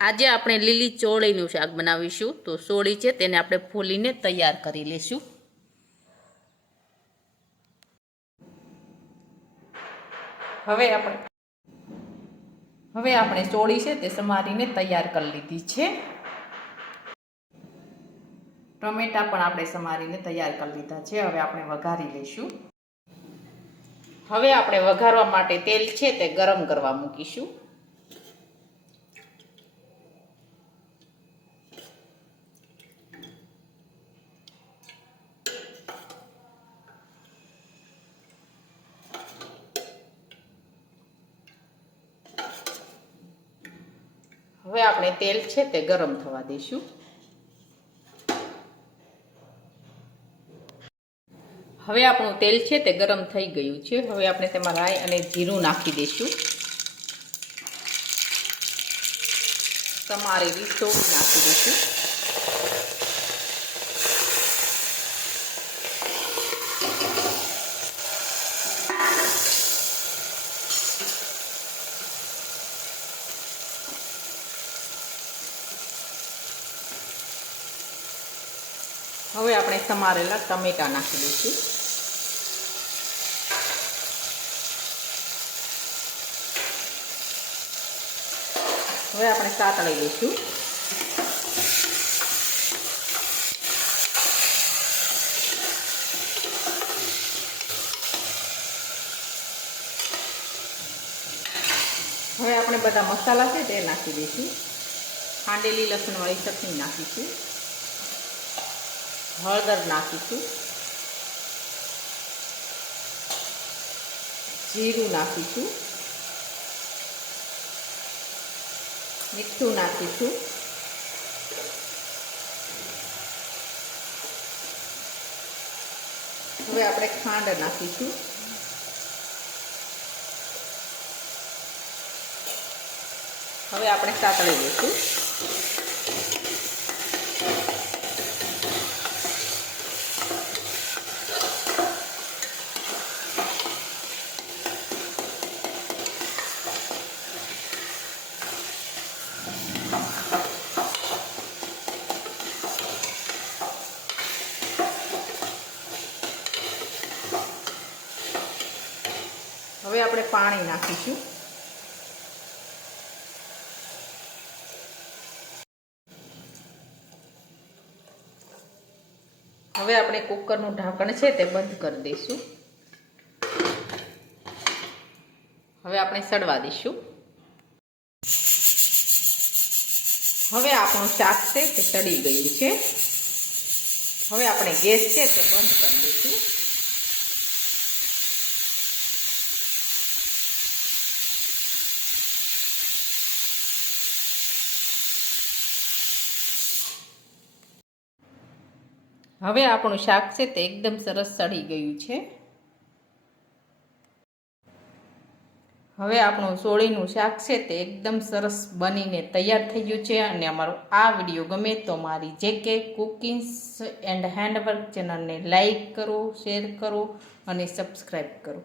આજે આપણે લીલી ચોળીનું શાક બનાવીશું. તો સોળી છે, તેને આપણે ફૂલીને તૈયાર કરી લઈશું. હવે આપણે હવે આપણે ચોળી છે, તે સમારીને તૈયાર કરી લીધી છે. ટમેટા પણ આપણે સમારીને તૈયાર કરી લીધા છે. હવે આપણે વઘારી લઈશું. હવે આપણે વઘારવા માટે તેલ છે, તે ગરમ કરવા મૂકીશું. હવે આપણે તેલ છે તે ગરમ થવા દઈશું. હવે આપણું તેલ છે તે ગરમ થઈ ગયું છે. હવે આપણે તેમાં રાઈ અને જીરું નાખી દઈશું. તમારે સોળ નાખી દઈશું. હવે આપણે સમારેલા ટમેટા નાખી દઈશું. હવે આપણે સાતળી લઈશું. હવે આપણે બધા મસાલા છે તે નાખી દઈશું. ખાંડેલી લસણવાળી ચટણી નાખીશું. હળદર નાખીશું. જીરું નાખીશું. મીઠું નાખીશું. હવે આપણે ખાંડ નાખીશું. હવે આપણે સાતળી દઈશું હવે આપણે પાણી નાખીશું. હવે આપણે કુકરનું ઢાંકણ છે તે બંધ કરી દઈશું. હવે આપણે સડવા દઈશું. હવે આપણું શાક છે તે સડી ગયું છે. હવે આપણે ગેસ છે તે બંધ કરી દઈશું. હવે આપણું શાક છે તે એકદમ સરસ સડી ગયું છે. હવે આપણું સોળીનું શાક છે તે એકદમ સરસ બનીને તૈયાર થઈ ગયું છે અને અમારો આ વીડિયો ગમે તો મારી જે કે કુકિંગ્સ એન્ડ હેન્ડવર્ક ચેનલને લાઈક કરો, શેર કરો અને સબસ્ક્રાઈબ કરો.